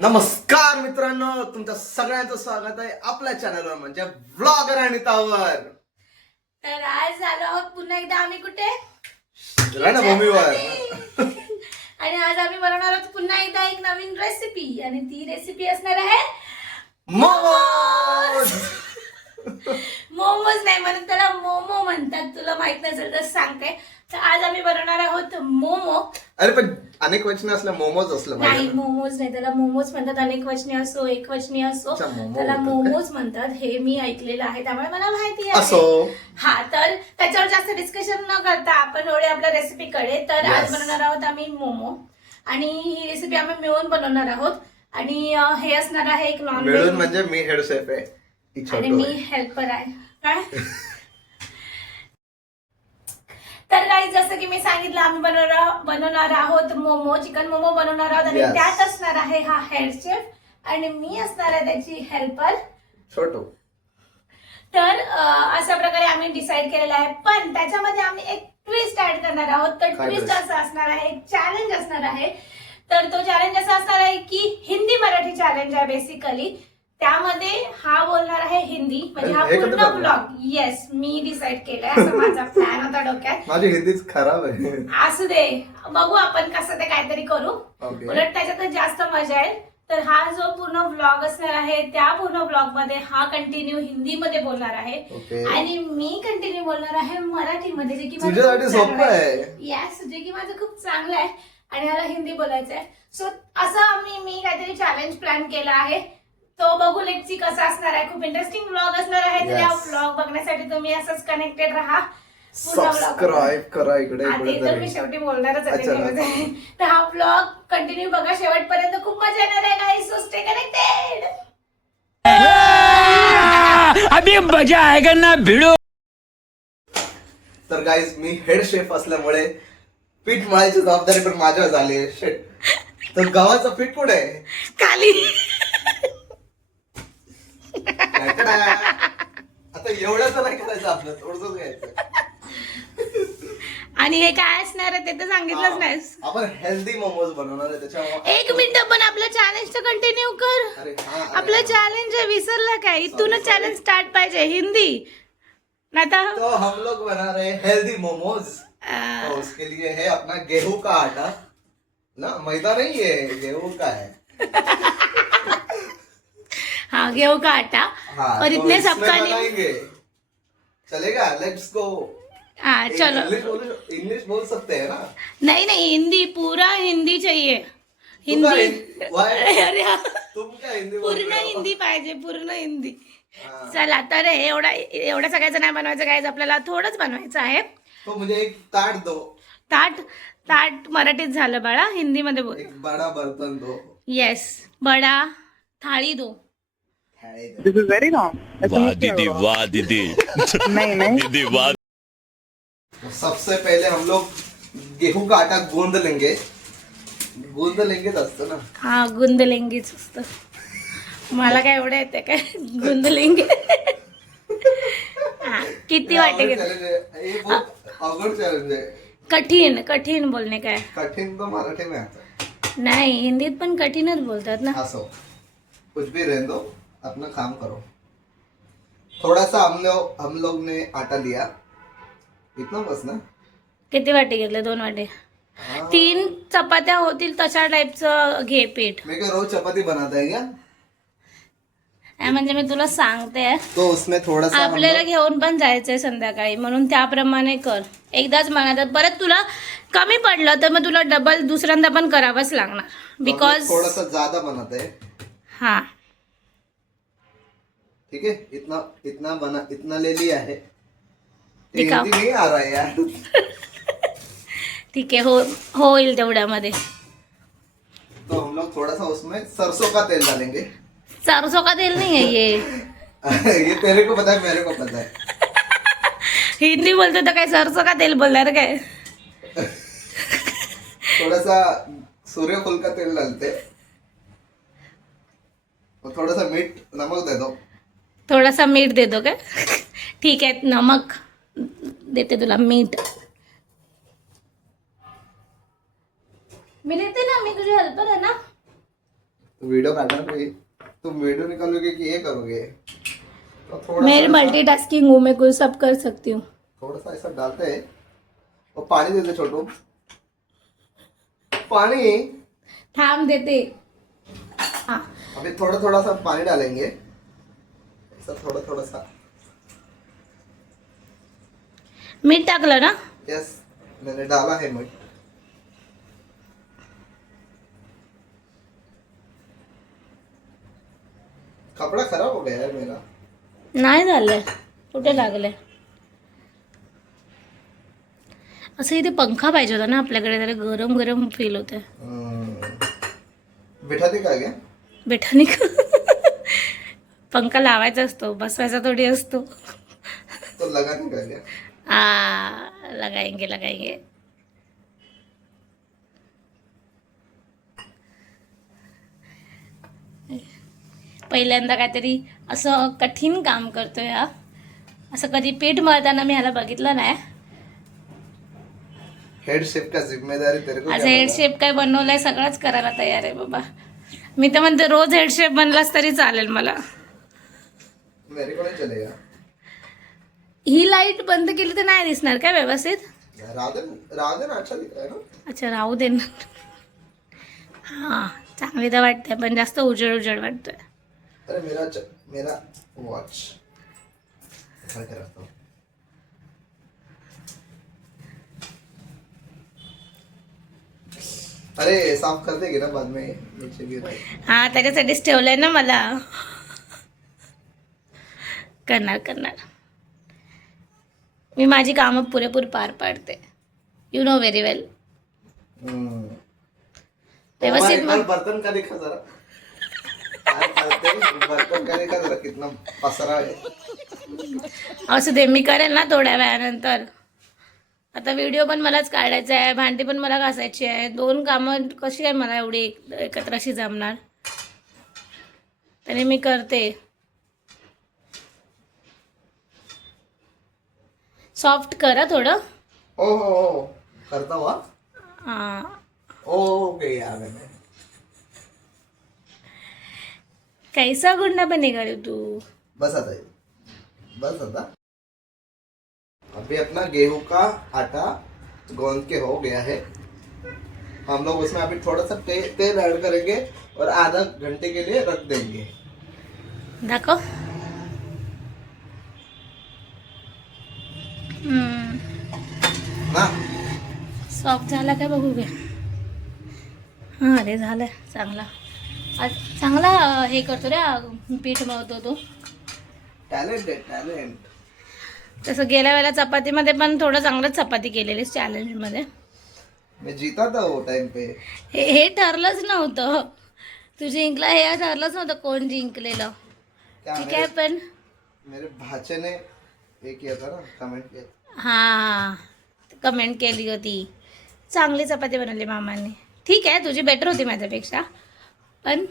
नमस्कार मित्रांनो, तुमच्या सगळ्यांचं स्वागत आहे आपल्या चॅनलवर म्हणजे व्लॉगर अनितावर. तर आज आलो आहोत पुन्हा एकदा आम्ही कुठे रणभूमीवर. आणि आज आम्ही बनवणार आहोत पुन्हा एकदा एक नवीन रेसिपी आणि ती रेसिपी असणार आहे मोमोज. मोमोज नाही म्हणत त्याला मोमो म्हणतात. तुला माहित नसेल तर सांगते. तर आज आम्ही बनवणार आहोत मोमो. अरे पण अनेक वचने असलं मोमोज असलं नाही, मोमोज नाही, त्याला मोमोज म्हणतात. अनेक वचने असो एक वचने असो त्याला मोमोज म्हणतात. हे मी ऐकलेलं आहे त्यामुळे मला माहिती आहे. हा, तर त्याच्यावर जास्त डिस्कशन न करता आपण एवढे आपल्या रेसिपीकडे. तर आज बनवणार आहोत आम्ही मोमो आणि ही रेसिपी आम्ही मिळून बनवणार आहोत. आणि हे असणार आहे एक नॉन व्हेज. म्हणजे मी हेड शेफ आहे आणि मी हेल्पर आहे. काय तर गाईज, जसं की मी सांगितलं आम्ही बनवणार आहोत मोमो, चिकन मोमो बनवणार आहोत. आणि त्यात असणार आहे हा हेड शेफ आणि मी असणार आहे त्याची हेल्पर छोटू. तर अशा प्रकारे आम्ही डिसाइड केलेलं आहे. पण त्याच्यामध्ये आम्ही एक ट्विस्ट ऍड करणार आहोत. तर ट्विस्ट असं असणार आहे, एक चॅलेंज असणार आहे. तर तो चॅलेंज असा असणार आहे की हिंदी मराठी चॅलेंज आहे बेसिकली. त्यामध्ये हा बोलणार आहे हिंदी, म्हणजे हा पूर्ण ब्लॉग. येस, मी डिसाइड केलंय, असं माझा प्लॅन होता डोक्यात. माझी हिंदीच खराब आहे. असू दे, बघू आपण कसं ते काहीतरी करू. उलट त्याच्यात जास्त मजा आहे. तर हा जो पूर्ण ब्लॉग असणार आहे त्या पूर्ण ब्लॉग मध्ये हा कंटिन्यू हिंदी मध्ये बोलणार आहे आणि मी कंटिन्यू बोलणार आहे मराठीमध्ये, जे की तुझ्यासाठी सोपं आहे. येस, जे की माझं खूप चांगलं आहे आणि मला हिंदी बोलायचं आहे. सो असं मी काहीतरी चॅलेंज प्लॅन केला आहे. तो बघू लेट्स सी कसा असणार आहे. खूप इंटरेस्टिंग ब्लॉग असणार आहे. तर या ब्लॉग बघण्यासाठी तुम्ही असंच कनेक्टेड राहा. सबस्क्राईब करा इकडे. तर मी शेवटी बोलणारच आहे. तर हा ब्लॉग कंटिन्यू बघा शेवटपर्यंत, खूप मजा येणार आहे गाईस. So stay connected. अभी मजा आएगा ना भिड़ो. तर गाईज, मी हेड शेफ असल्यामुळे पीठ मळायची जबाबदारी पण माझ्यावर झाली आहे. शेट, तर गव्हाचं पीठ कुठे आहे? खाली. आता एवढं तर नाही करायचं, आपलं थोडंच घ्यायचं. आणि हे काय असणार आहे ते तर सांगितलंच नाहीस. आपण हेल्दी मोमोज बनवणार आहे त्याच्यामुळे. एक मिनिट, पण आपलं चॅलेंज तर कंटिन्यू कर. आपलं चॅलेंज आहे, विसरला काय? इथूनच चॅलेंज स्टार्ट पाहिजे हिंदी. नाता तो हम लोग बना रहे हेल्दी मोमोज. तो उसके लिए है अपना गेहूं का आटा ना, मैदा नहीं है, गेहूं का है. हाँ, गेहूं का आटा. और तो इतने इसमें सबका नहीं. बनाएंगे. चलेगा, लेट्स गो. हाँ चलो. इंग्लिश बोल सकते हैं ना? नहीं नहीं, हिंदी, पूरा हिंदी चाहिए. हिंदी. अरे हाँ, तुम क्या हिंदी पूर्ण हिंदी पाहिजे, पूर्ण हिंदी. चला, तर एवढ्या सगळ्याचं नाही बनवायचं काय, आपल्याला थोडंच बनवायचं आहे. तो मुझे एक ताट दो. ताट मराठीत झालं बाळा, हिंदीमध्ये बोल. एक बड़ा बर्तन दो. येस, बडा थाळी दो. This is very wrong. वाह दीदी, वाह दीदी. नहीं दीदी वाह. सबसे पहले हम लोग गेहूं का आटा गूंद लेंगे. गूंद लेंगे असतं ना. हा, गुंदलेंगीच असतं. मला काय एवढं येते काय गुंदलेंगी. हा, किती वाटे ये बहुत अवघड चैलेंज है. कठीण बोलणे काय. कठिन तो मराठी में आता है. नाही, हिंदीत पण कठीणच बोलतात ना. हंसो, कुछ भी रहने दो, अपना काम करो. थोड़ा सा हम लोग ने आटा लिया, इतना बस ना. किती वाटे घेतले? 2 वाटे. 3 चपात्या होतील तशा टाईपचं घे पीठ. मैं क्या रोज चपाती बनाता है क्या? म्हणजे मी तुला सांगते, तो उसमें थोड़ा सा आपल्याला घेऊन पण जायचंय संध्याकाळी, म्हणून त्याप्रमाणे कर. एकदाच म्हणतात, परत तुला कमी पडलं तर मग तुला डबल दुसऱ्यांदा पण करावंच लागणार. बिकॉज थोड़ा सा ज्यादा बनाते हैं. हाँ, ठीक है, इतना ले लिया है. दिखाओ. हिंदी नहीं आ रहा है यार. ठीक आहे, होईल तेवढ्यामध्ये. तो हम लोग थोड़ा सा उसमें सरसों का तेल डालेंगे. सरसों का तेल नहीं है ये. ये तेरे को पता है, मेरे को पता है. हिंदी बोलतो तर काय सरसों का तेल बोलणार काय? थोड़ा सा सूर्यफूल का तेल डालते और थोड़ा सा नमक दे दो. थोड़ा सा मीठ दे दो काय? ठीक आहे, नमक देते तुला, मीठ मी देते ना, मी तुझी हेल्पर आहे ना. वीडियो काटना कोई, तुम वीडियो निकालोगे कि ये करोगे? तो थोड़ा मैं सा मल्टीटास्किंग हूँ, मैं कुछ सब कर सकती हूँ. थोड़ा सा ऐसा डालते हैं और पानी दे दे छोटू. पानी थांब देते. हाँ, अभी थोड़ा थोड़ा सा पानी डालेंगे, ऐसा थोड़ा थोड़ा सा. मीठ टाकलं ना. यस, मैंने डाला है मीठ. कपड़ा खराब हो गया है मेरा. नाही झालंय, कुठे लागलंय. असं इथे पंखा पाहिजे होता ना आपल्याकडे, जरा गरम गरम फील होते. बिठा दे का क्या? बेटा नाही का. पंखा लावायचा असतो, बसवायचा थोडी असतो. तो लगाने का क्या? लगाएंगे लगाएंगे. पहिल्यांदा काहीतरी असं कठीण काम करतोय हा. असं कधी पीठ मळताना मी ह्याला बघितलं नाही. हेड शेफ का जिम्मेदारी तेरे को असं क्या हेड पता? शेप काय बनवलंय, सगळंच करायला तयार आहे बाबा. मी तर म्हणते रोज हेड शेप बनलास तरी चालेल मला. मेरे को नहीं चलेगा. ही लाईट बंद केली तर नाही दिसणार काय व्यवस्थित. राधन अच्छा दिख रहा है ना. अच्छा राहू दे ना. हां चांगली तर वाटते, पण जास्त उजेड उजेड वाटतोय. अरे मेरा वॉच उठा के रखता हूँ. अरे साफ कर देगी ना बाद में, नीचे गिर रहा है. हां त्याच्यासाठीच ठेवलंय ना मला. करणार करणार. मी माझी कामं पुरेपूर पार पाडते. यू नो व्हेरी वेल. व्यवस्थित एक बार बर्तन का देखा जरा. काय करते? बर्तन का देखा जरा, कितना पसरा है. असं दे, मी करेल ना थोड्या वेळानंतर. आता व्हिडिओ पण मलाच काढायचा आहे, भांडी पण मला घासायची आहे. 2 कामं कशी काय मला एवढी एकत्र अशी जमणार. तरी मी करते. सॉफ्ट करा थोडं. ओ करता हुआ. हां ओ गया मैंने. कैसा गुंडा बनेगा रे तू. बस आता ये. बस आता. अभी अपना गेहूं का आटा गोंद के हो गया है. हम लोग उसमें अभी थोड़ा सा तेल ऐड करेंगे और आधा घंटे के लिए रख देंगे. दाखव. ना सॉफ्ट झाला काय बघू घ्या. हां रे झालं चांगला. आज चांगला हे करतो रे, पीठ मळतो तो. टॅलेंट आहे टॅलेंट. तसं गेल्या वेळेला चपातीमध्ये पण थोडं चांगलंच चपाती केलेली चॅलेंजमध्ये. मैं जीता था वो टाइम पे. हे ठरलंच नव्हतं. तू जिंकला हे ठरलंच नव्हतं कोण जिंकलेलं. क्या ठीक आहे पण मेरे भाचे ने ये किया था ना, कमेंट किया था. हां कमेंट केली होती. चांगली चपाती बनवली मामाने. ठीक आहे तुझी बेटर होती माझ्यापेक्षा, पण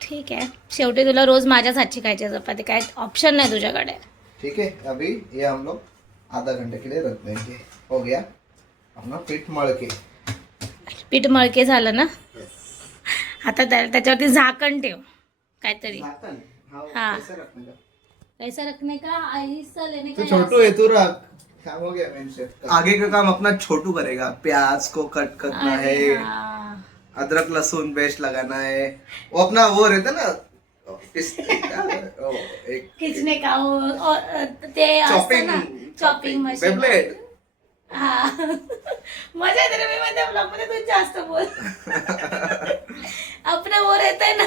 ठीक आहे. शेवटी तुला रोज माझ्याच हातची खायची चपाती, काय ऑप्शन नाही तुझ्याकडे. ठीक है, अभी ये हम लोग आधा घंटे के लिए रख देंगे. हो गया अपना पीठ मळ के. पीठ मळके झालं ना. आता त्याच्यावरती झाकण ठेव काहीतरी. ढक्कन. हाँ. कैसे रखने का? कैसा रखने का, ऐसा लेने का. तो छोटू है तू रख. काम हो गया मेन शेफ. आगे का काम अपना छोटू करेगा. प्याज को कट करना है, हाँ. अदरक लहसुन पेस्ट लगाना है. वो अपना वो रहता ना एक खिचणे का और ते असतं ना चॉपिंग मशीन. बेब्लेड. हा मजा येते रे. मी मध्ये ब्लॉग मध्ये तू जास्त बोल. आपलं वर येतंय ना.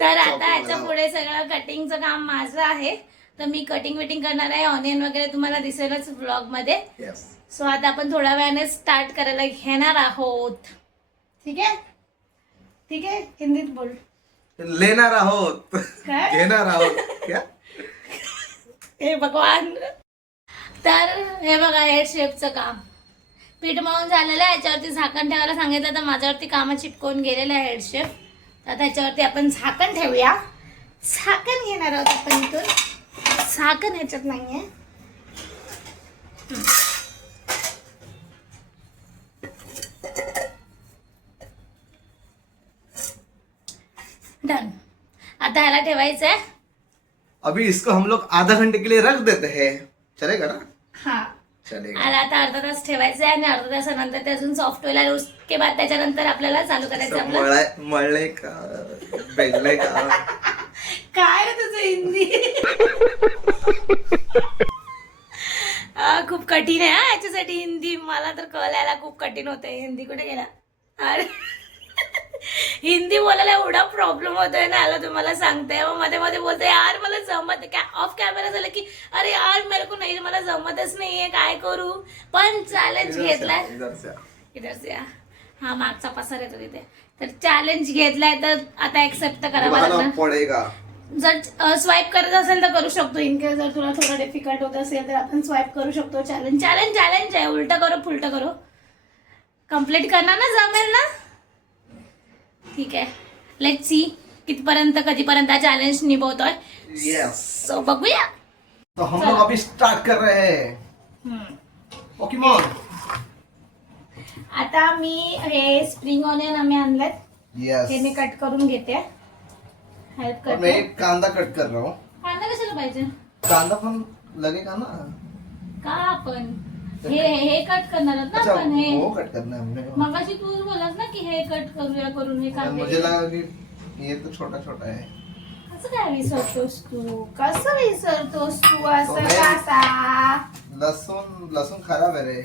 तर आता ह्याच्या पुढे सगळं कटिंगचं काम माझं आहे. तर मी कटिंग विटिंग करणार आहे. ऑनियन वगैरे तुम्हाला दिसेलच ब्लॉग मध्ये. सो आता आपण थोड्या वेळाने स्टार्ट करायला घेणार आहोत. ठीक आहे ठीक आहे. हिंदीत बोल. लेणार आहोत. काय? घेणार आहोत क्या? हे भगवान. तर हे बघा हेड शेफचं काम. पीठ मळून झालेलं आहे. याच्यावरती झाकण ठेवायला सांगितलं तर माझ्यावरती कामं चिपकवून गेलेलं आहे हेड शेफ. तर त्याच्यावरती आपण झाकण ठेवूया. झाकण घेणार आहोत आपण इथून. झाकण ह्याच्यात नाहीये. डन. आता ह्याला ठेवायचं आहे. अभी इसको हम लोग आधा घंटे के लिए रख देते हैं, चलेगा ना? हा, चलेगा. आणि आता अर्धा तास ठेवायचं आहे आणि अर्धा तासानंतर ते अजून सॉफ्ट व्हायला आणि उसके बाद त्याच्यानंतर आपल्याला चालू करायचं आपलं. मळले का बेलले का? काय रे तुझं हिंदी? खूप कठीण आहे हा याच्यासाठी हिंदी. मला तर कळायला खूप कठीण होतंय. हिंदी कुठे गेला? अरे हिंदी बोलायला एवढा प्रॉब्लेम होतोय ना, याला तुम्हाला सांगते. मग मध्ये मध्ये बोलते यार मला जमत, ऑफ कॅमेरा झालं की अरे यार मेरे को नाही, मला जमतच नाहीये, काय करू. पण चॅलेंज घेतलाय. इधर से हा मागचा पसार येतो तिथे. तर चॅलेंज घेतलाय तर आता एक्सेप्ट तर करावं लागणार. पडेगा. जर स्वाईप करत असेल तर करू शकतो. इनकेस जर तुला थोडं डिफिकल्ट होत असेल तर आपण स्वाईप करू शकतो. चॅलेंज चॅलेंज चॅलेंज आहे. उलट करो फुलट करो. कम्प्लीट करणार ना, जमेल ना? ठीक आहे, लेट्स सी कितपर्यंत कधीपर्यंत हा चॅलेंज निभवतोय. यस. सो बघूया. तो हम लोग अभी स्टार्ट कर रहे हैं. पोकेमॉन. आता मी हे स्प्रिंग ऑनियन आम्ही आणलेत. यस. हे मी कट करून घेते. हेल्प मैं करते. एक कांदा कट कर रहा हूँ. कांदा कशाला पाहिजे? कांदा पण लगेगा ना? का आपण हे कट करणार आहोत ना अच्छा, आपण. हे वो कट करना है हमने. मगाशी तू बोलास ना की हे कट करूया करून हे कांदे. मुझे लगा कि ये तो छोटा छोटा है. कसं काय विसरतोस तू? कसं विसरतोस तू असं तो कसा? लहसुन खराब है रे.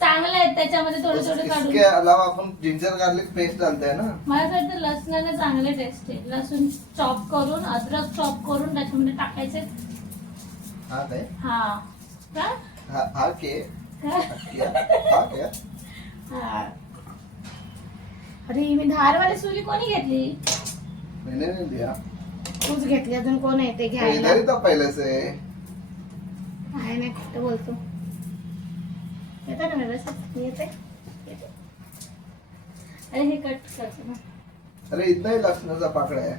चांगलं आहे त्याच्यामध्ये थोडे थोडे काढून. इसके अलावा अपन जिंजर गार्लिक पेस्ट डालते हैं ना. मला असं वाटतं लसणाने चांगले टेस्ट आहे. लसूण चॉप करून, अद्रक चॉप करून त्याच्यामध्ये टाकायचे. हाँ काय? हा का? हाँ के क्या? हाँ क्या? हा. अरे मी धारवाली सुरी कोणी घेतली? मैंने नहीं दिया. तूच घेतली. अजून कोण येते तो घ्यायला? इधर ही था पहले से. काय नाही, कुठं बोलतो. येतं ना व्यवस्थित? येते. अरे हे कट करतो ना. अरे इतना ही लहसुनाचा पाकळा आहे.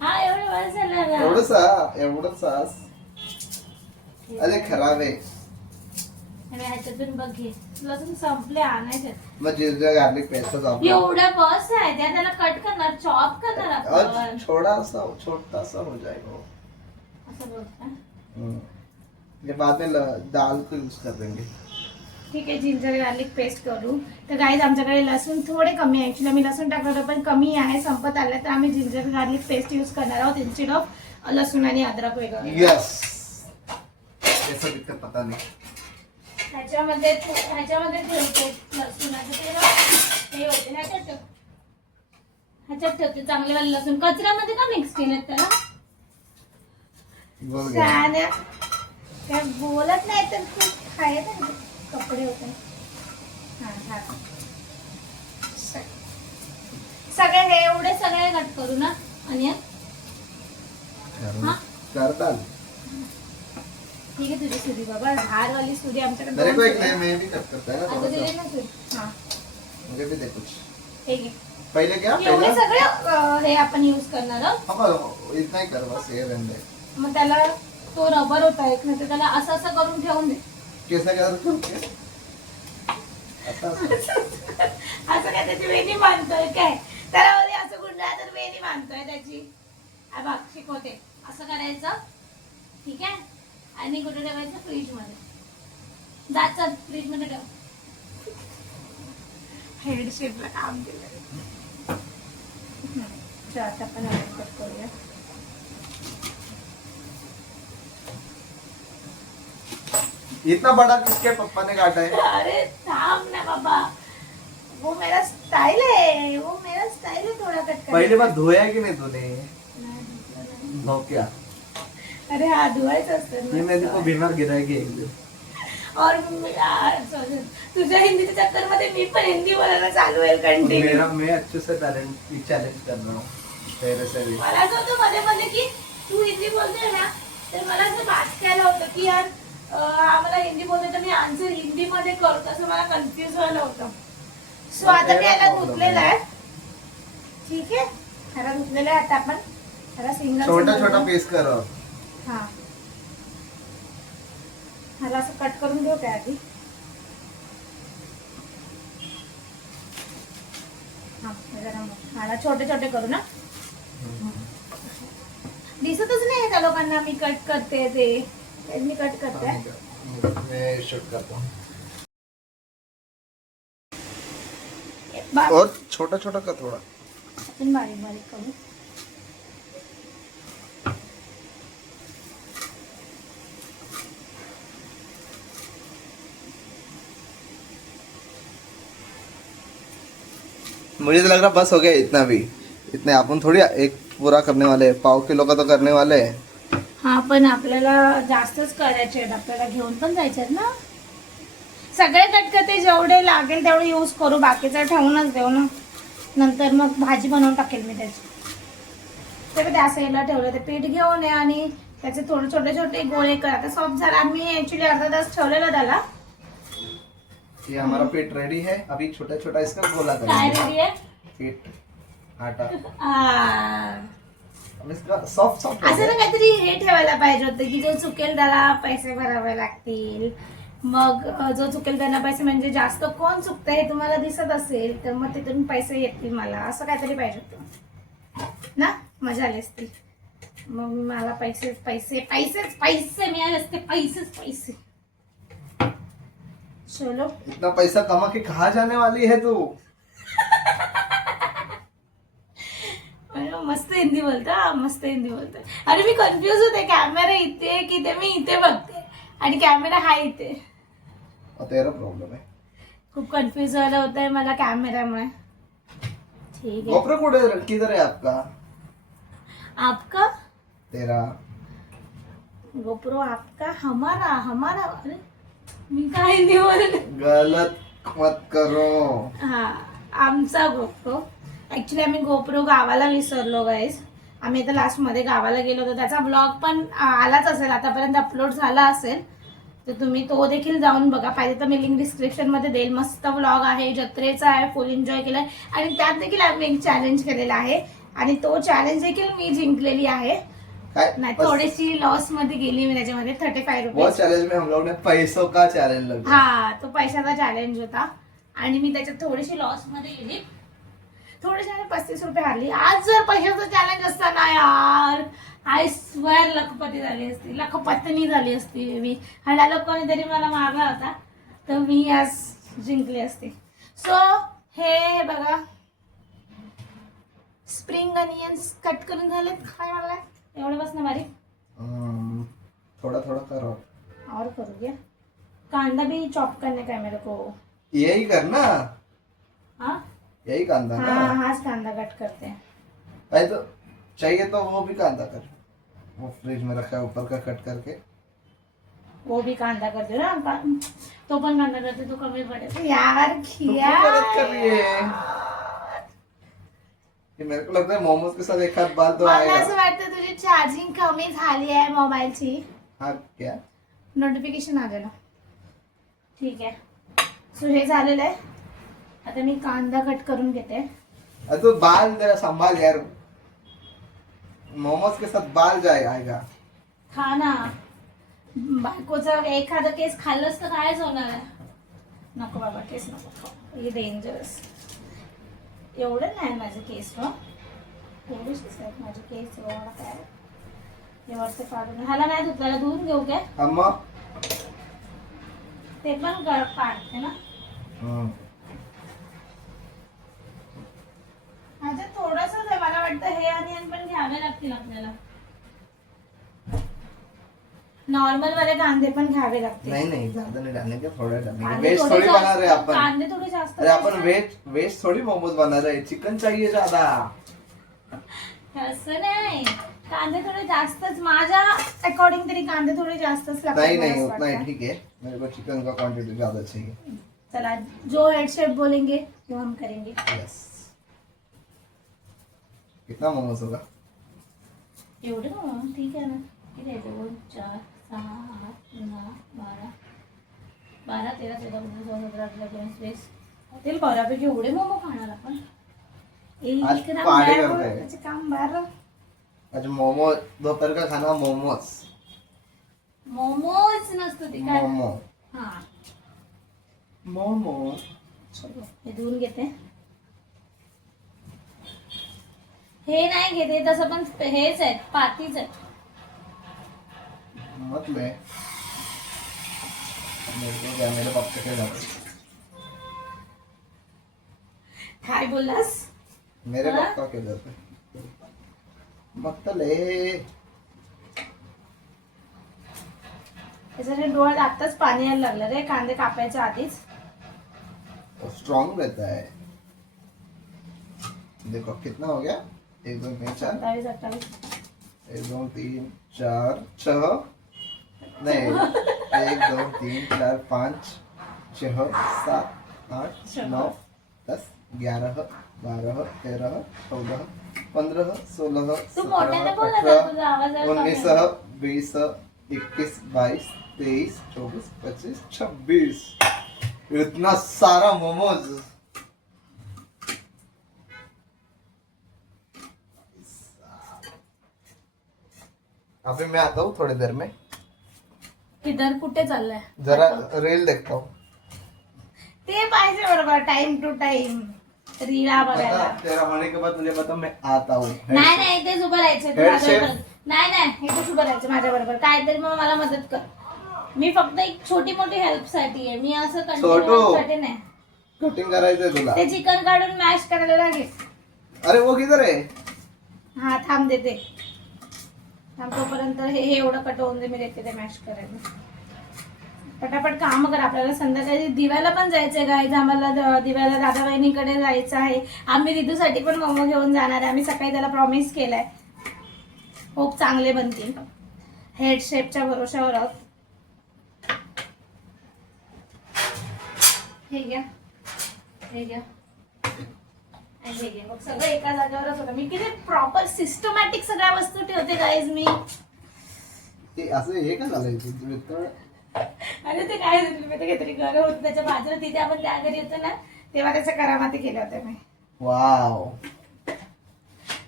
हा एवढं बस झालं ना. एवढंच. अरे खराब आहे. अरे ह्याच्यातून बघ घे. लसूण संपले आणायचे. मग जिंजर गार्लिक पेस्ट जाऊ. एवढं बस आहे त्या, त्याला कट करणार, चॉप करणार आपण. छोटा सा हो जाएगा वो. असं बोलता. ये बाद में दाल को यूज कर देंगे. ठीक आहे, जिंजर गार्लिक पेस्ट करू. तर गाईज आमच्याकडे लसूण थोडे कमी आहे. ऍक्च्युली आम्ही लसूण टाकलं होतं पण कमी आहे, संपत आलं. तर आम्ही जिंजर गार्लिक पेस्ट यूज करणार आहोत इन्स्टेड ऑफ लसूण आणि अद्रक वेगळं. यस. ऐसा दिक्कत पता नहीं. ह्याच्यामध्ये ठेवतो लसूणाचं ते हे होते. ह्याच्यात ठेवते चांगले वाले लसूण. कचऱ्यामध्ये का मिक्स केलेत त्याला? बोल गया. छान. काय बोलत नाही तर खूप खायला कपडे होते. सगळे हे एवढे सगळे कट करू ना. आणि करता. ठीक आहे, तुझी सुरी बाबा. धारवाली सुरी आमच्याकडे मेरे को दोन एक सुरी नया आहे. मैं भी कट करता है ना आता थोड़ा दिले सा. ना सुरी. हा मुझे भी दे कुछ. हे घे. पहले क्या? एवढे पहले सगळे हे आपण यूज करणार आहोत. हाँ इतना ही कर बस. ये रहने दे. मग त्याला तो रबर होता एक ना, तर त्याला असं असं करून ठेवून दे. कैसा क्या रखूं क्या? असं काय त्याची वेणी बांधतोय काय? त्याला बोलली असं गुंडा तर वेणी बांधतोय त्याची. बघ शिकवते. असं करायचं. ठीक आहे. आणि कुठे ठेवायचं? फ्रीज मध्ये. जायचं फ्रीज मध्ये ठेव. हेड शेपला काम दिलं. आता आपण कट करूया. इतना बड़ा किसके पप्पा ने काटा है? अरे थांब ना बाबा, वो मेरा स्टाइल है, वो मेरा स्टाइल है थोड़ा कट करने पहली का. बार धोया है कि नहीं तूने? नाही. धो क्या? अरे हा धुवायचं असतं ये मेरे को ना. बीमार गिराएगी एक दिन. और यार sorry. तुझ्या हिंदीच्या चक्कर मध्ये मी पण हिंदी बोलायला चालू आहे कंटिन्यू. मैं अच्छे से चैलेंज कर रहा हूँ तेरे से भी. मला असं होतं मध्ये मध्ये की तू हिंदी बोलते ना, तर मला असं वाटायला होतं की यार आम्हाला हिंदी बोलते तर मी आन्सर हिंदी मध्ये करतो, असं मला कन्फ्युज व्हायला होतं. सो आता मी याला धुतलेला आहे. ठीक आहे, ह्याला धुतलेला आहे. आता आपण ह्याला सिंगल छोटा छोटा पीस करो. हा, ह्याला असं कट करून घेऊ काय आधी. हा मला छोटे छोटे करू ना. दिसतच नाही त्या लोकांना मी कट करते ते मी कट करते. मैं शूट करता हूँ. बा- और छोटा छोटा का थोड़ा. आपण बारीक बारीक करू. मुझे तो लग रहा बस हो गया इतना भी. इतने अपन थोड़ी एक पूरा करने वाले हैं. 1.5 किलो का तो करने वाले हैं. हा पण आपल्याला जास्तच करायचे आहेत. आपल्याला घेऊन पण जायचे आहेत ना. सगळे कट करते जेवढे लागेल तेवढे यूज करू. बाकीचं ठेवूनच देऊ ना. नंतर मग भाजी बनवून टाकेल मी त्याची. तर त्या साईडला ठेवलं ते पीठ घेऊन ये आणि त्याचे थोडे छोटे छोटे गोळे कर. आता सॉफ्ट झाला. मी ऍक्च्युली अर्धा तास ठेवलेला त्याला. ये हमारा पेट रेडी है. अभी छोटा छोटा इसका गोला काय करेंगे. रेडी आहे? पेट आटा. आ, अब इसका सॉफ्ट सॉफ्ट असं ना काहीतरी हे ठेवायला पाहिजे होतं की जो चुकेल त्याला पैसे भरावे लागतील. मग जो चुकेल त्यांना पैसे म्हणजे जास्त कोण चुकतं हे तुम्हाला दिसत असेल तर मग तिथून पैसे येतील मला. असं काहीतरी पाहिजे होतं ना. मजा आली असती. मग मला पैसे पैसे पैसेच पैसे मिळाले असते. पैसेच पैसे. चलो इतना पैसा कमा के कहाँ जाने वाली है तू. मस्त हिंदी बोलता. मस्त हिंदी बोलता. अरे मी कन्फ्युज होते. कॅमेरा इथे की ते मी इथे बघते आणि कॅमेरा हा इथे. और तेरा प्रॉब्लम है. खूप कन्फ्युज झालं होतंय मला कॅमेरामुळे. ठीक आहे. गोप्रो किधर है आपका. आपका तेरा. गोप्रो आपका हमारा हमारा. अरे मी काय हिंदी बोलले. गलत मत करो. हा आमचा गोप्रो. ऍक्च्युली आम्ही गोप्रो गावाला विसरलो गाईज. आम्ही आता लास्टमध्ये गावाला गेलो होतो. त्याचा ब्लॉग पण आलाच असेल आतापर्यंत अपलोड झाला असेल तर तुम्ही तो देखील जाऊन बघा. पाहिजे तर मी लिंक डिस्क्रिप्शनमध्ये देईल. मस्त व्लॉग आहे. जत्रेचा आहे. फुल एन्जॉय केलाय आणि त्यात देखील आम्ही एक चॅलेंज केलेला आहे आणि तो चॅलेंज देखील मी जिंकलेली आहे. काय नाही थोडीशी लॉस मध्ये गेली मी त्याच्यामध्ये. 35 वो रुपये. चैलेंज में हम लोग ने पैसों का चैलेंज लगा. हा तो पैशाचा चॅलेंज होता आणि मी त्याच्यात थोडीशी लॉस मध्ये गेली. थोडीशी 35 रुपये हारली. आज जर पैशाचं चॅलेंज असता ना यार आय स्वेअर लखपती झाली असती. लखपत्नी झाली असती मी. हळाला कोणीतरी मला मारला होता तर मी आज जिंकली असते. सो हे बघा स्प्रिंग अनियन्स कट करून झालेत. काय मला एवढं बसणं बारीक. थोड़ा थोड़ा करो. और करूँगी. कांदा भी चॉप करने का है मेरे को. यही करना. हाँ यही कांदा ना. हाँ हाँ कांदा कट करते हैं. भाई तो चाहिए तो वो भी कांदा कर. वो फ्रिज में रखा है ऊपर का कट करके. वो भी कांदा करते हो ना. तो पण कांदा करते तो कमी पड़े यार. तो किया क्यों मदद कर रही है. ये मेरे को लगता है मोमोज के साथ एक हाथ बाल तो मला आएगा. असं वाटतं तुझी चार्जिंग कमी झाली आहे मोबाईलची. हाँ क्या. नोटिफिकेशन आलेलं. ठीक आहे. सो हे झालेलं आहे. आता मी कांदा कट करून घेते. अरे तो बाल जरा संभाल यार. मोमोज के साथ बाल आएगा. खा ना. बायकोचा एखादा केस खाल्लंस तर कायच होणार आहे. नको बाबा केस नको खाऊ. हे डेंजरस. एवढं नाही माझे केस हो. थोडेसेच आहेत माझे केस. एवढं काय एवढं काढून ह्याला नाही धुतल्याला धुवून घेऊ काय. अम्मा. ते पण काढते ना. माझं थोडंसंच आहे. मला वाटतं हे अनियन पण घ्यावे लागतील आपल्याला. नॉर्मल वाले कांदे पण घ्यावे लागतील. नहीं नहीं ज्यादा नहीं डालने के. थोड़ा डालने कांदे वेस्ट थोडे थोड़ी जास्त- बना रहे हैं अपन. कांदे थोडे जास्त. अरे अपन वेस्ट थोड़ी मोमोज बना रहे हैं. चिकन चाहिए ज्यादा. असं नाही. कांदे थोडे जास्तच माझ्या अकॉर्डिंग तरी कांदे थोडे जास्तच लागतात. नहीं नहीं मला उतना ही वाटतं. ठीक है. मेरे को चिकन का क्वांटिटी ज्यादा चाहिए. चला जो हेड शेफ बोलेंगे वो हम करेंगे. यस. कितना मोमोज होगा. एवढे ना ठीक आहे ना. किती आहे 2 4 6 8 9 12 12 13 14 15 16 17 18 19 20 होतील बऱ्यापैकी. एवढे मोमो खाणार आपण. आज एक पार्टी करते हैं. त्याचे काम बार. आज मोमो दोपहर का खाना मोमोज. मोमोज नसतं ते काय. मोमो. हा मोमो. चलो हे धुवून घेते. हे नाही घेते तसं पण हेच आहेत पातीच आहेत. मत ले मेरे पापा के जाते काय बोललास? मेरे हाँ? पापा के जाते मत ले. त्याच्याने डोळ्यात आताच पाणी यायला लागलं रे कांदे कापायच्या आधीच. स्ट्रॉन्ग रहता है. देखो कितना हो गया 1 2 3 4 27 28 1 2 3 4 6 नहीं 1 2 3 4 5 6 7 8 9 10 11 12 13 14 15 16 तू मोठ्याने 17 बोल ना, 18 तुझा आवाज जरा कमी 19 आहे. 20 21 22 23 24 25 26 इतना सारा मोमोज. अभी मैं आता हूँ थोड़ी देर में. किधर कुठे चाललाय? जरा रील देखता हूँ. ते पाहिजे बरोबर टाइम टू टाइम रीला बघायला. पता, तेरा होने के बाद मुझे पता मैं आता हूँ. नाही नाही इथेच उभं राहायचं तू हेड माझ्याबरोबर. शेफ. नाही नाही इथेच उभं राहायचं माझ्या बरोबर. काहीतरी मग मला मदत कर. मी फक्त एक छोटी मोठी हेल्प साठी आहे. मी असं छोटू. कंटिन्यू साठी नाही. कटिंग करायचंय तुला. ते चिकन काढून मॅश करायला लागेल. अरे वो किधर है? हा थांब देते. थांब तोपर्यंत हे एवढं कट होऊन दे मी देते ते मॅश करायला. पटापट काम कर आपल्याला संध्याकाळी दिव्याला पण जायचंय गाईज. आम्हाला दिव्याला दादा बहिणीकडे जायचं आहे. आम्ही रिदूसाठी पण मोमो घेऊन जाणार आहे. आम्ही सकाळी त्याला प्रॉमिस केलाय. खूप चांगले बनतील. हेड शेफच्या भरोशावर आहोत. हे घ्या हे घ्या आणि हे घे. मग सगळं एका जागेवरच होतं. मी किती प्रॉपर सिस्टमॅटिक सगळ्या वस्तू ठेवते गाईज मी. ते असं हे का झालंय तुझं? अरे ते काय झालं मी काहीतरी घर होतं त्याच्या बाजूला तिथे आपण त्या घरी होतो ना तेव्हा त्याच्या करामाती केल्या होत्या मी. वाव.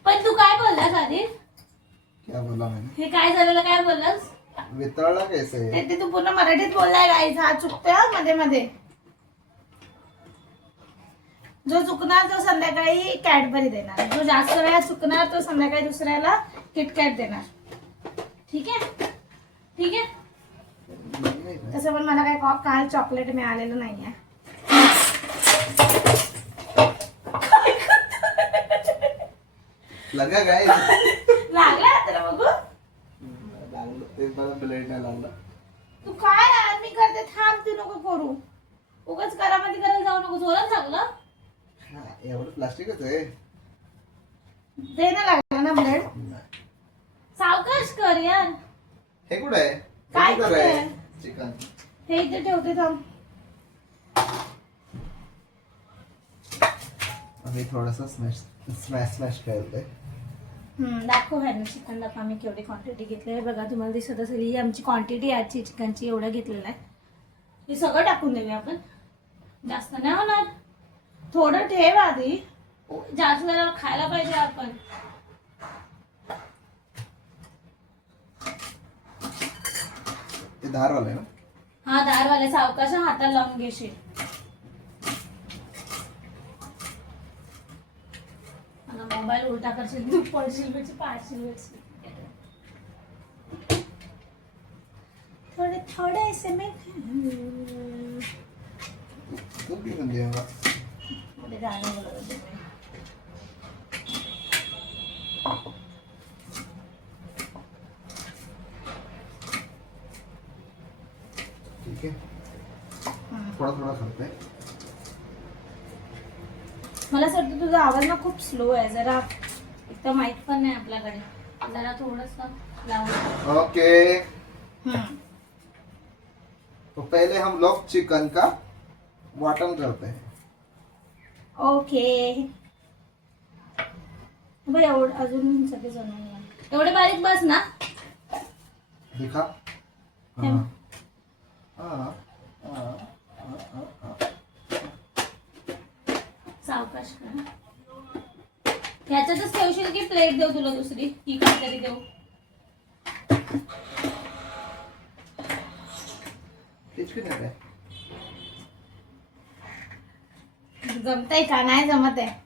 पण तू काय बोललास आधी? क्या बोला मैंने? हे काय झालेलं काय बोललास? वितळला कैसे? ते तू पूर्ण मराठीत बोललाय गाईज. हा चुकतोय हा मध्ये मध्ये. जो चुकणार तो संध्याकाळी कॅडबरी देणार. जो जास्त वेळा चुकणार तो संध्याकाळी दुसऱ्याला किटकॅट देणार. ठीक आहे ठीक आहे. तसं पण मला काय काल चॉकलेट मिळालेलं नाहीये. लगा काय? लागला तर बघू. लागलं ते मला ब्लेड नाही लागला. तू काय यार मी करते थांब. तू नको करू. उगाच करामाती करायला जाऊ नको. जोरात लागलं. हा, एवढं प्लास्टिकच आहे. दे ना लागला ना ब्लेड. सावकाश कर यार. हे कुठं आहे? काय हे कुठं कुठे आहे? आहे? चिकन. हे इथे ठेवते थांब. आम्ही थोडासा स्मॅश करते. दाखव ह्याने चिकन दाखव आम्ही केवढी क्वांटिटी घेतली आहे. बघा तुम्हाला दिसत असेल ही आमची क्वांटिटी आजची चिकनची एवढं घेतलेलं आहे. हे सगळं टाकून देऊया आपण. जास्त नाही होणार. थोडं ठेव आधी. जास्त झाल्यावर खायला पाहिजे आपण. ते धारवाला आहे ना? हा दारवाले सावकाश हाताला लावून घेशील. मला मोबाईल उलटा करशील तू पडशील बिडशील पाडशील बिडशील. थोडे थोडे से मैं तू की म्हणजे मला मध्ये गाणं बोलत होते मी. ठीक आहे. थोडा थोडा करते. मला असं वाटतं तुझा आवाज ना खूप स्लो आहे. जरा एक तर माईक पण नाही आपल्याकडे. जरा थोडस लावून. ओके. तो पहले हम लोग चिकन का वाटन करते हैं. ओके भाई एवढं अजून सगळे जण एवढे बारीक बस ना. दिखा. hem. हाँ. सावकाश कर. ह्याच्यातच ठेवशील की प्लेट देऊ तुला दुसरी की काहीतरी देऊ. किचकिच आहे. जमतंय का नाही जमत आहे.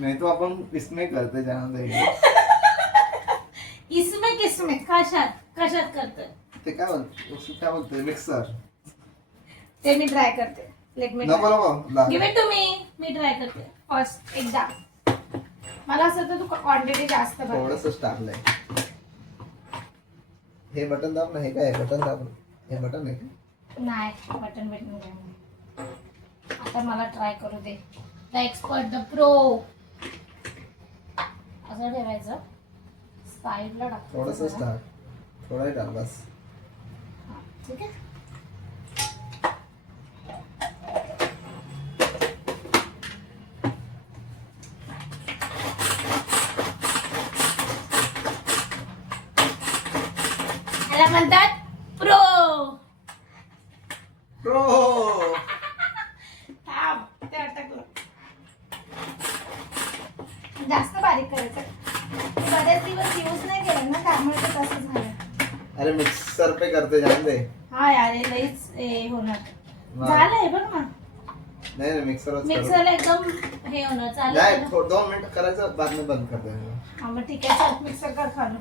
नहीं तो अपन इसमें करते जाना देंगे. इसमें किसमें कशात करतोय ते काय बोलते मिक्सर. ते मी ट्राय करते. लेट मी नको नको give it to me try करते फर्स्ट एकदा. मला असं वाटतं तू क्वांटिटी जास्त भर. थोडंसंच टाकलंय. हे बटन दाब ना. हे काय बटन दाब. हे बटन आहे का? नाही बटन नाही. आता मला ट्राय करू दे. The expert the pro. असं ठेवायचं साईडला टाक. थोडंसंच टाक. थोडं टाक बस. ठीक आहे. याला म्हणतात प्रो. प्रो. थांब ते अटकलं. जास्त बारीक करायचं. बरेच दिवस यूज नाही केलं ना त्यामुळे ते तसं झालं. अरे मिक्सर पे करते जान दे. हा यार हे लईच हे होणार. झालंय बघ ना. नाही नाही मिक्सर. मिक्सरला एकदम हे होणार. नाही चालेल 2 मिनिट करायचं बाद में बंद कर देंगे. हा मग ठीक आहे चल मिक्सर कर खालो.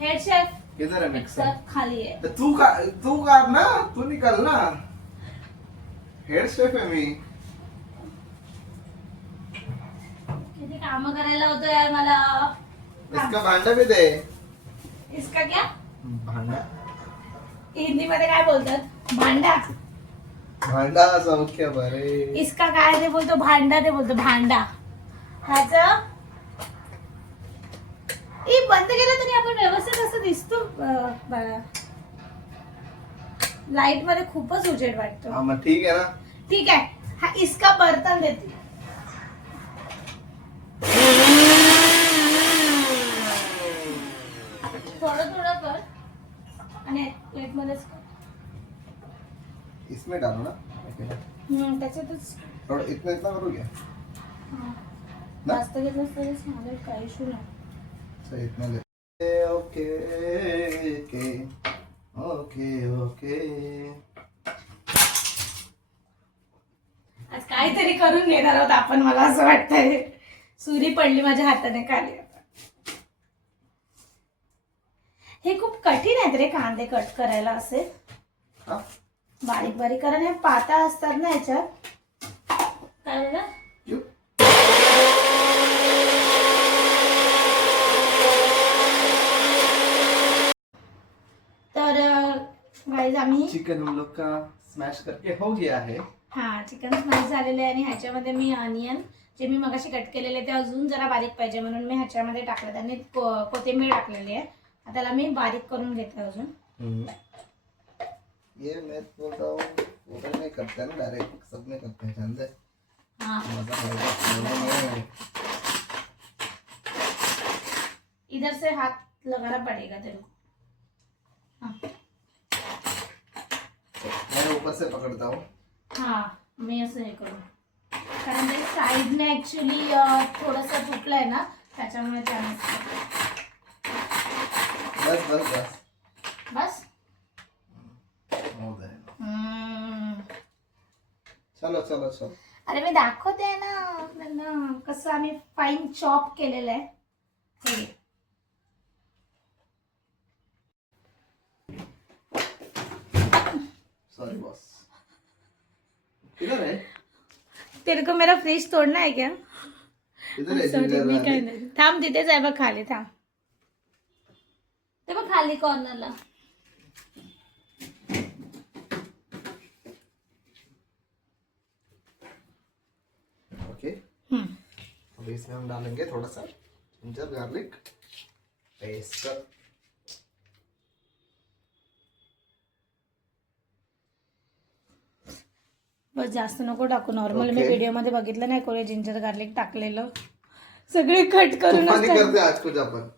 हेड शेफ किधर है मिक्सर मिक्सर? खाली आहे. तू काढ ना. तू निकाल ना. हेड शेफ है मी. किती काम करायला होतं यार मला. इसका भांडा भी दे. इसका क्या भांडा. हिंदी मध्ये काय बोलतात भांडा. भांडा सौख्य बरे. इसका काय ते बोलतो भांडा. ते बोलतो भांडा. ह्याचं बंद केलं तरी आपण व्यवस्थित असं दिसतो. लाईट मध्ये खूपच उजेड वाटतो. हाँ मग ठीक है ना. ठीक आहे. हा इसका बर्तन देते. थोडं थोडं कर आणि प्लेट मध्येच कर. इसमें डालो ना. त्याच्यातच थोड़ा इतना इतना करो क्या. जास्त घेतलं तरी चालेल काही इशू नाही. अच्छा इतना ले. Okay okay okay okay. आज काहीतरी करून घेणार आहोत आपण. मला असं वाटतंय सुरी पडली माझ्या हाताने खाली. हे खूप कठीण आहेत रे कांदे कट करायला. असे हाँ बारीक बारीक कारण हे पाता असतात ना याच्यात. काय बघा क्यों. तर गाईज आम्ही चिकन हम लोग का स्मैश करके हो गया है. हा चिकन स्मॅश झालेले आहे आणि ह्याच्यामध्ये मी अनियन जे मी मगाशी कट केलेले ते अजून जरा बारीक पाहिजे म्हणून मी ह्याच्यामध्ये टाकलं. त्यांनी कोथिंबीर टाकलेली आहे. आता त्याला मी बारीक करून घेते अजून. ये मैं बोल रहा हूँ पूरा नहीं करते ना डायरेक्ट सब में करते हैं जानते. हा मजा आएगा. इधर से हाथ लगाना पड़ेगा तेरे को. हाँ मैं ऊपर से पकड़ता हूँ. हाँ मी असं हे करू कारण ते साईडने ऍक्च्युली थोडंसं फुटलंय ना त्याच्यामुळे त्याने बस बस बस. बस. हो जाएगा. चलो चलो चलो. अरे मी दाखवते ना त्यांना कसं आम्ही फाईन चॉप केलेलं आहे. हे सॉरी बॉस. किधर है. तेरे को मेरा फ्रीज तोडना है क्या. किधर है Sorry, जिंजर मी काय गार्लिक. नाही. थांब तिथेच आहे बघ खाली. थांब ते बघ खाली कॉर्नरला. ओके. अब इसमें हम डालेंगे थोड़ा सा जिंजर गार्लिक पेस्ट. बस जास्त नको टाकू. नॉर्मल मी Okay. व्हिडिओ मध्ये बघितलं नाही कोणी जिंजर गार्लिक टाकलेलं. सगळे कट करूनच तूफानी टाक- करते आज कुछ अपन.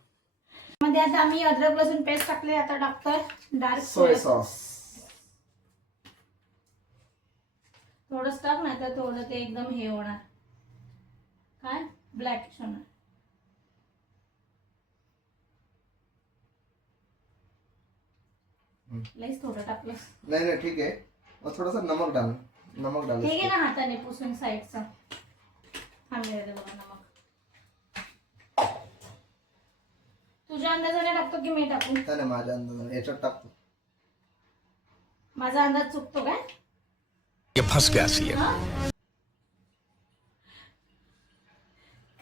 मध्ये आता आम्ही अद्रक लसूण पेस्ट टाकले. आता टाकतोय डार्क सोया सॉस. थोडंच टाक नाही तर थोडं ते एकदम हे होणार. काय ब्लॅकिश होणार. लईच थोडं टाकलं. नहीं नहीं ठीक है. और थोड़ा सा नमक डालना. नमक डाल हे घे इसमें। ना हाताने पुसून साईडचा. हा मिळालं बघा नमक. तुझ्या अंदाजाने टाकतो की मी टाकू? त्याने माझ्या अंदाजाने याच्यात टाकतो. माझा अंदाज चुकतो काय? ये फंस गया सीएम. हा?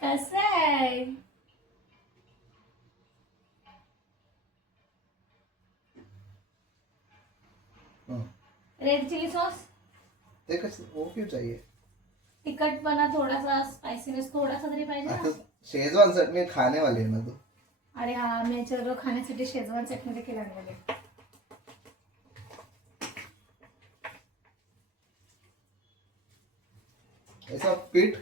कसं आहे? हम्म. Red chilli sauce. ते कसं वो क्यों चाहिए? तिखटपणा थोडासा, स्पायसीनेस थोडासा तरी पाहिजे आता ना. शेजवान चटणी खाने वाली है ना तू. अरे हा, मी याच्यावर खाण्यासाठी शेजवान चटणी देखील आणलेली. ऐसा पीठ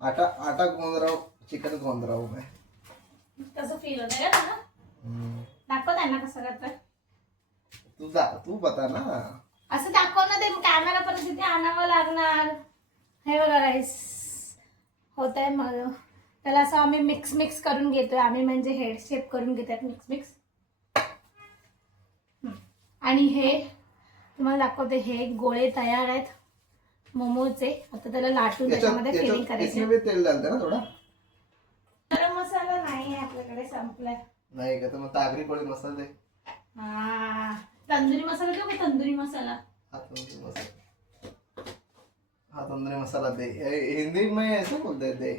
आटा आटा गूंद रहा हूँ, चिकन गूंद रहा हूँ मैं. कसं फील होतंय का तुला? दाखव त्यांना कसं करतोय. तू बता ना. असं दाखव ना, ते कॅमेरा परत तिथे आणावं लागणार. हे बघा राईस होत आहे. मग त्याला असं आम्ही मिक्स करून घेतोय. आम्ही म्हणजे हेड शेप करून घेतात मिक्स. आणि हे तुम्हाला दाखवते, हे गोळे तयार आहेत मोमोचे. आता त्याला लाटून त्याच्यामध्ये फिलिंग करायची. इसमें भी तेल डालते ना थोड़ा. गरम मसाला नाही आहे आपल्याकडे, संपलाय. नाही का तर मग तागरी कोळी मसाला दे. हा, तंदुरी मसाला देऊ का? तंदुरी मसाला. हाँ तंदूरी मसाला दे. हिंदी में ऐसे बोलते दे.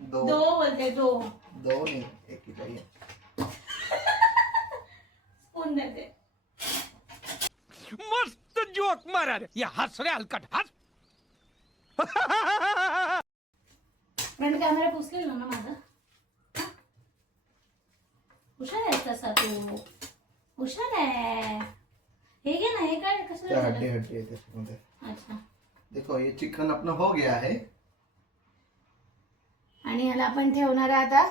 दो बोलते दो नहीं, एक ही चाहिए. स्पून देते. मस्त जोक मारा रे. ये हंस रे हलकट हंस. फ्रंट कॅमेरा पुसलेला ना माझा. हुशार आहे तसा तू, हुशार आहे. हे घे ना, हे काय कसं क्या हड्डी झालं? हड्डी है इसमें. अच्छा, देखो ये चिकन अपना हो गया है. आणि ह्याला आपण ठेवणार आहे आता.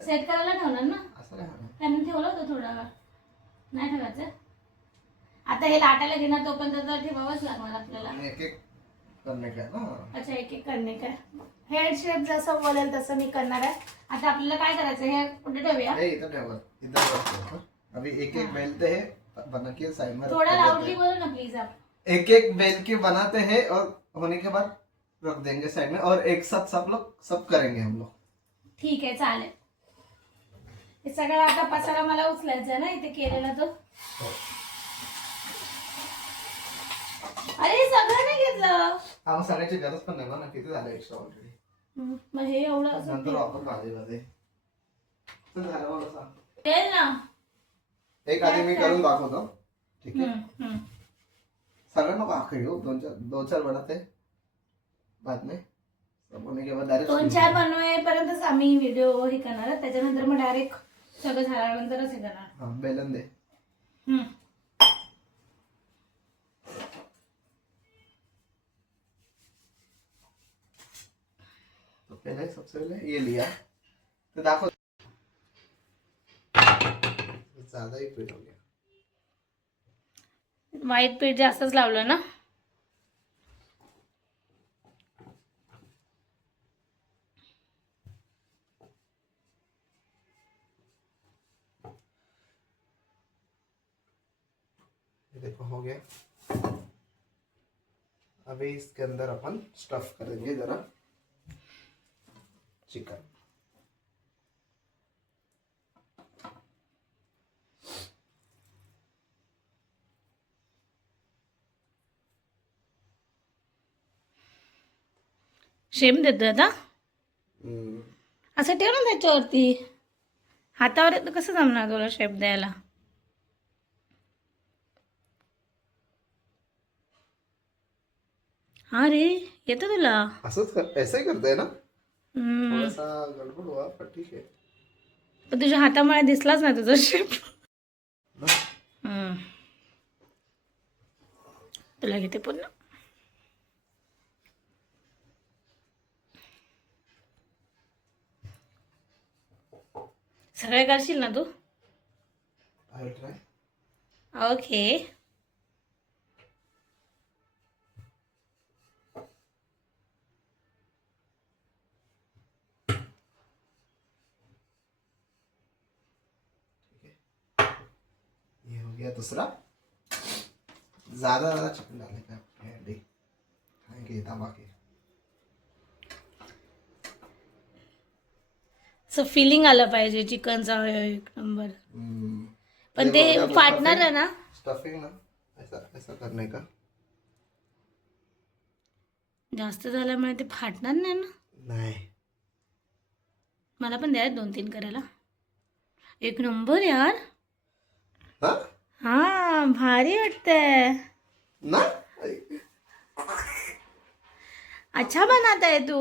सेट करायला ठेवणार ना. असं काय हा? त्यांनी ठेवलं होतं थोडा वेळ. नाही ठेवायचं आता. हे लाटायला घेणार तोपर्यंत तर ठेवावंच लागणार आपल्याला. एक एक करने का है ना. अच्छा, एक एक करणे काय. हेड शेप जसं बोलेल तसं मी करणार आहे. आता आपल्याला काय करायचं, हे कुठे ठेवूया? ये इधर ठेवा, इधर रखो. अभी एक एक बेलते हैं बना के साइड में थोड़ा रख लाउडली देते बोलो ना प्लीज आप. हैं. एक एक बेल के बनाते हैं और होने के बाद रख देंगे साइड में और एक साथ सब करेंगे हम लोग. ठीक आहे, चालेल. हे सगळं आता पसारा मला उचलायचा आहे ना इथे केलेला तो. अरे हे सगळं नाही घेतलं. हा मग सांगायची गरज पण नाही ना, किती झालं एक्स्ट्रा ऑलरेडी. मग हे एवढं असं नंतर वापर भाजीमध्ये. चल झालं मला सांग. तेल ना. एक आधी मी करून दाखवतो. ठीक आहे. हम्म. सगळं नको आखिरी हो. दो चार बनाते बाद में सब होने के बाद डायरेक्ट 2-4 बनवेपर्यंतच आम्ही व्हिडिओ हे करणार आहे. त्याच्यानंतर मग डायरेक्ट सगळं झाल्यानंतरच हे करणार. हाँ बेलन दे. हम्म. तो पहले सबसे पहले ये लिया तो दाखो. ज्यादा ही पीठ हो गया. व्हाईट पीठ जास्तच लावलं ना. ये देखो हो गया. अभी इसके अंदर अपन स्टफ करेंगे जरा चिकन. शेप देतोय आता. असं ठेव ना त्याच्यावरती. हातावर येतं कसं जमणार तुला शेप द्यायला. हा रे, येतं तुला. ऐसा ही करते हैं ना. हम्म. थोड़ा सा गड़बड़ हुआ पर ठीक है. पण तुझ्या हातामुळे दिसलाच नाही तुझा शेप. तुला घेते पुन्हा. सगळे करशील ना तू. I will try. ओके. ये हो गया दूसरा. ज्यादा चिकन डालने का है, खाएंगे दबा के। असं फिलिंग आलं पाहिजे चिकनचा एक नंबर. पण ये ते बोला तो फाटणार आहे ना. स्टफिंग ना ऐसा ऐसा करने का. जास्त झाल्यामुळे ते फाटणार नाही ना. नाही. मला पण द्या 2-3 करायला. एक नंबर यार. हा हा भारी वाटतंय. ना अच्छा बनाता है तू.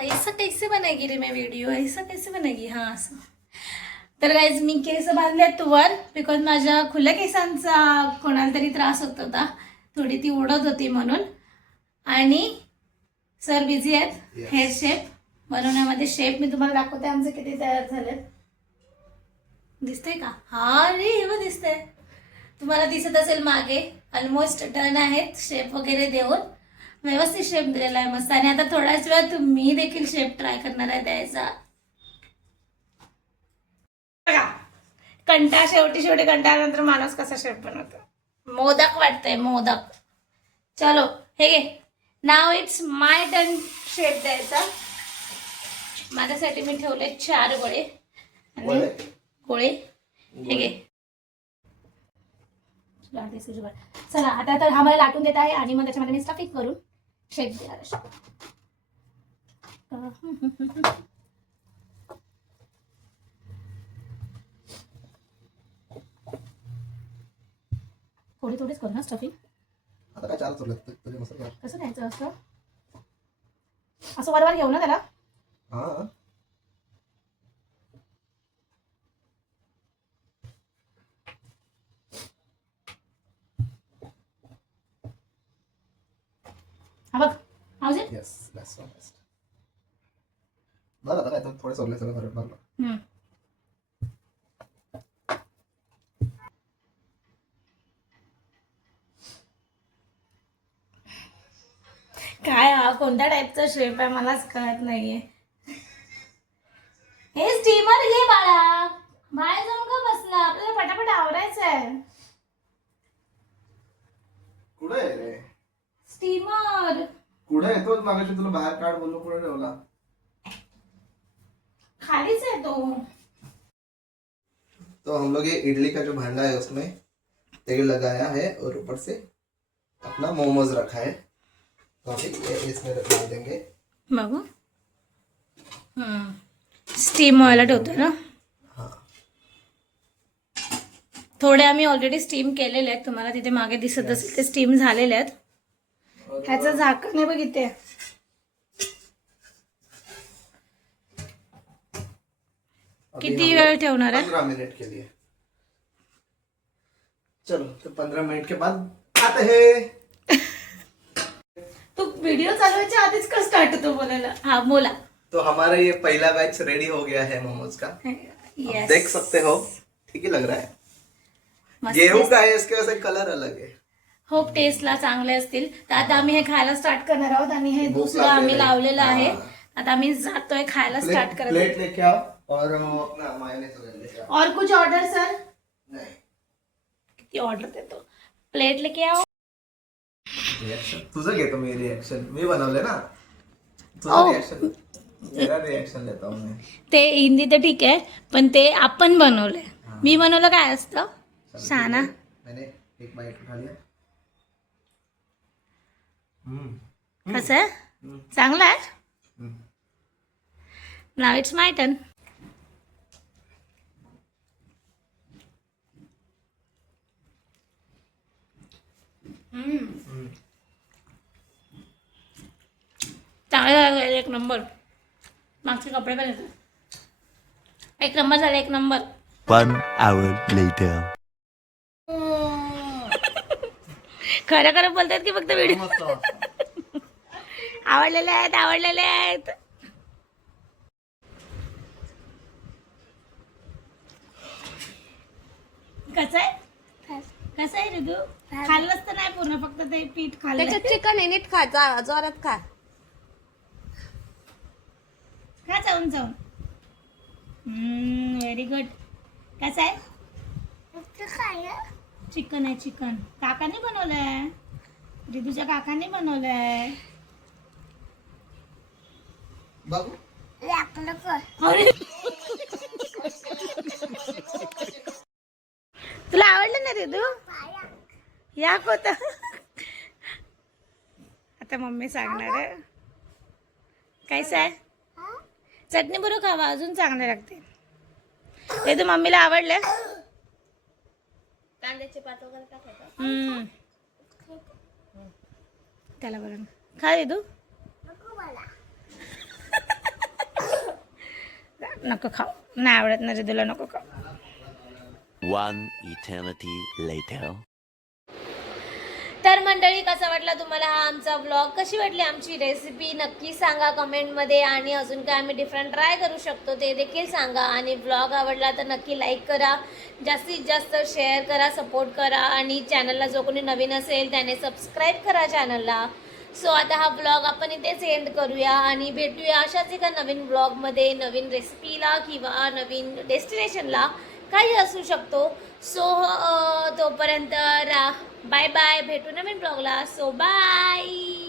ऐसा कैसे बनाएगी रे मैं वीडियो, ऐसा कैसे बनाएगी. हाँ असं. तर guys me case बांधलेत were because माझ्या खुल्या केसांचा कोणाला तरी त्रास होत होता, थोडी ती ओढत होती म्हणून. आणि सर बिझी आहेत Yes. हेअर शेप बनवण्यामध्ये. शेप मी तुम्हाला दाखवते आमचे किती तयार झालेत. दिसतंय का. हा रे हे दिसतंय, तुम्हाला दिसत असेल मागे. ऑलमोस्ट डन आहेत शेप वगैरे देऊन. व्यवस्थित शेप दिलेला आहे मस्त. आणि आता थोड्याच वेळात मी देखील शेप ट्राय करणार आहे द्यायचा. कंटाळा शेवटी कंटाळ्यानंतर माणूस कसा शेप बनवतो. मोदक वाटतंय मोदक. चलो हे घे. नाव इट्स माय टर्न शेप द्यायचा. माझ्यासाठी मी ठेवले 4 गोळे आणि गोळे. हे घे. चला आता तर हा मला लाटून देत आहे आणि मग त्याच्यामध्ये मी स्टफिंग करून शेप देणार. थोडीच करू ना स्टफिंग. आता काय 4 चुरलेत तुझे मस्त. कसं द्यायचं असं. असं वर घेऊ ना त्याला. हा हा बघ. House it. Yes that's so best. बरं आता काय तर थोडे सोडले सगळं बरं बरं. काय हा कोणत्या टाईपचा शेप आहे मलाच कळत नाहीये. हे स्टीमर घे बाळा. बाहेर जाऊन का बसला, आपल्याला पटापट आवरायचं आहे. कुठे आहे रे. स्टीमर कुठे आहे तो. मागाशी तुला बाहेर काढ बोललो, कुठे ठेवला. खालीच आहे तो. तो हम लोग ये इडली का जो भांडा है उसमें तेल लगाया है और ऊपर से अपना मोमोज रखा है. तो अभी ये इसमें डाल देंगे. बघू. स्टीम व्हायला ठेवतोय ना. हाँ थोडे आम्ही ऑलरेडी स्टीम केलेले आहेत. तुम्हाला तिथे मागे दिसत असेल ते स्टीम झालेले आहेत. ह्याचं झाकण आहे बघ इथे. किती वेळ ठेवणार आहे. 15 मिनट के लिए. चलो तो 15 मिनट के बाद आते हैं. तू व्हिडिओ चालवायच्या आधीच का स्टार्ट होतो बोलायला. हा बोला. तो हमारा ये पहला बैच रेडी हो गया है मोमोज का. Yes. देख सकते हो ठीक ही लग रहा है. मस्त गेहूं दिसत- का है, इसके वजह से कलर अलग है. होप टेस्टला चांगले असतील. तर आता आम्ही हे खायला स्टार्ट करणार आहोत आणि हे भूक दुसरं आम्ही लागलेलं आहे. लावलेलं आहे. हा. आता आम्ही जातोय खायला स्टार्ट करत. प्लेट लेके आओ और अपना मायोनेज़ वगैरह लेके आओ. और कुछ ऑर्डर सर. नहीं किती ऑर्डर देतो. प्लेट लेके आओ. रिएक्शन तुझं घेतो मी. रिएक्शन मी बनवले ना. ओ. तुझं रिएक्शन मेरा रिएक्शन लेता हूँ मैं. ते हिंदी तर ठीक आहे पण ते आपण बनवले. मी बनवलं काय असतं. शाना. मैंने एक बाइट उठा लिया. कसं आहे. चांगलं आहे. नाव इट्स माय टर्न. चांगलं झालं. एक नंबर. मागचे कपडे पण येतात. एक नंबर झाले. एक नंबर. 1 hour later. खरं खरं बोलतात की फक्त व्हिडिओ. मस्त वाटतं. आवडलेले आहेत. आवडलेले आहेत. कसं आहे. कसं आहे ऋतू. खाल्लंच तर नाही पूर्ण, फक्त ते पीठ खाल्लं. त्याच्यात चिकन आहे, नीट खा, जोरात खा. खा जाऊन जाऊन. Very good. कसं आहे. चिकन आहे चिकन. काकाने बनवलंय, रिदूच्या काकाने बनवलंय. बघू अरे तुला आवडलं ना रिदू? या होत. आता मम्मी सांगणार आहे. कैसा आहे? चटणी बरोबर खावा, अजून चांगलं लागते. रिदू मम्मीला आवडलं? कांद्याचे पात वगैरे टाकायचं. त्याला बरं खा रिदू. नको खाऊ, नाही आवडत ना रिदूला, नको खाऊ. One eternity later. तर मंडळी, कसा वाटला तुम्हाला हा आमचा व्लॉग? कशी वाटली आमची रेसिपी नक्की सांगा कमेंटमध्ये. आणि अजून काय आम्ही डिफरंट ट्राय करू शकतो ते देखील सांगा. आणि व्लॉग आवडला तर नक्की लाईक करा, जास्तीत जास्त शेअर करा, सपोर्ट करा. आणि चॅनलला जो कोणी नवीन असेल त्याने सबस्क्राईब करा चॅनलला. सो आता हा व्लॉग आपण इथेच एंड करूया आणि भेटूया अशाच एका नवीन व्लॉगमध्ये, नवीन रेसिपीला किंवा नवीन डेस्टिनेशनला, काही असू शकतो. सो तोपर्यंत बाय बाय, भेटू नवीन ब्लॉगला. So bye.